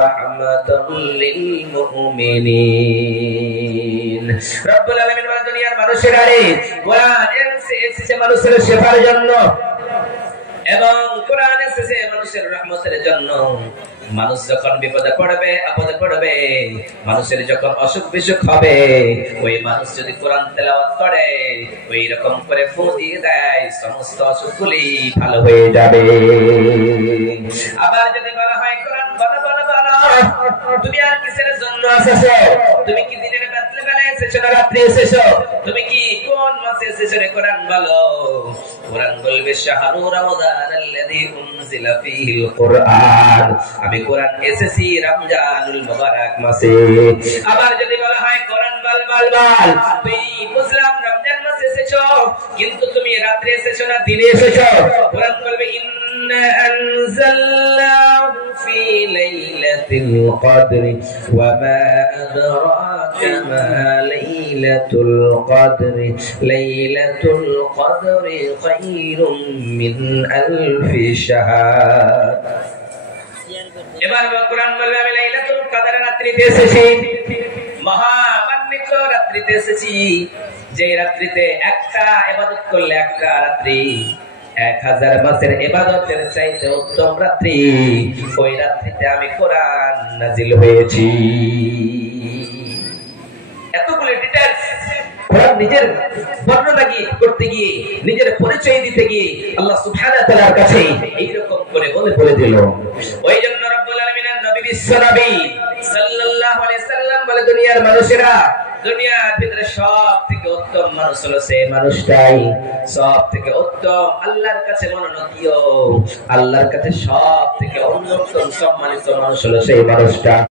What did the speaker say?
রাহমাতুল লিল মুমিনিন। রব্বুল আলামিন বলেন দুনিয়ার মানুষেরা রে কোরআন এসেছে মানুষের সেবার জন্য এবং কোরআন এসেছে মানুষের রহমতের জন্য। মানুষ যখন বিপদে পড়বে আপদে পড়বে, মানুষের যখন অসুখ বিসুখ হবে, ওই মানুষ যদি কোরআন তেলাওয়াত করে ওই রকম করে ফু দিয়ে দেয় সমস্ত অসুখগুলি ভালো হয়ে যাবে। আবার যদি বলা হয় কোরআন বলো বলো বলো, তুমি আর কিসের জন্য এসেছো? তুমি কি দিনের বেলায় এসেছো না রাত্রে এসেছো? তুমি কি কোন মাসে এসেছো রে? কোরআন বলো। কোরআন বলবে শাহরু রমাদান আল্লাযী উনজিলা ফীহিল কুরআন, আমি কোরআন এসেছি রমজানুল মুবারক মাসে। আবার যদি বলা হয় কোরআন বল বল বল, তুই বুঝলাম রমজান মাসে এসেছো কিন্তু তুমি রাতে এসেছো না দিনে এসেছো? কোরআন বলবে ইন্না আনজালনাহু ফী লাইলাতিল কদরি ওয়া মা আদরাকা মা লাইলাতুল কদরি লাইলাতুল কদরি খায়রুম মিন আলফি শাহর। এবার কোরআন বলবে আমি লাইলাতুল কদর রাত্রিতে এসেছি, মহামান্বিত রাত্রিতে এসেছি, যে রাত্রিতে একটা ইবাদত করলে একটা রাত্রি 1000 মাসের ইবাদতের চাইতে উত্তম রাত্রি। ওই রাত্রিতে আমি কোরআন নাজিল হয়েছি। এতগুলো ডিটেইলস কোরআন নিজের বর্ণনা করতে গিয়ে, নিজের পরিচয় দিতে গিয়ে আল্লাহ সুবহানাহু ওয়া তাআলার কাছে এইরকম করে বলে দিল। ওই জন্য রব্বুল আলামিনের নবী বিশ্ব নবী সাল্লাল্লাহু আলাইহি সাল্লাম বলে দুনিয়ার মানুষেরা, দুনিয়ার ভিতরে সবথেকে উত্তম মানুষ হলো সেই মানুষটাই, সবথেকে উত্তম আল্লাহর কাছে মনোনীত, আল্লাহর কাছে সবথেকে উত্তম সম্মানিত মানুষ হলো সেই মানুষটা।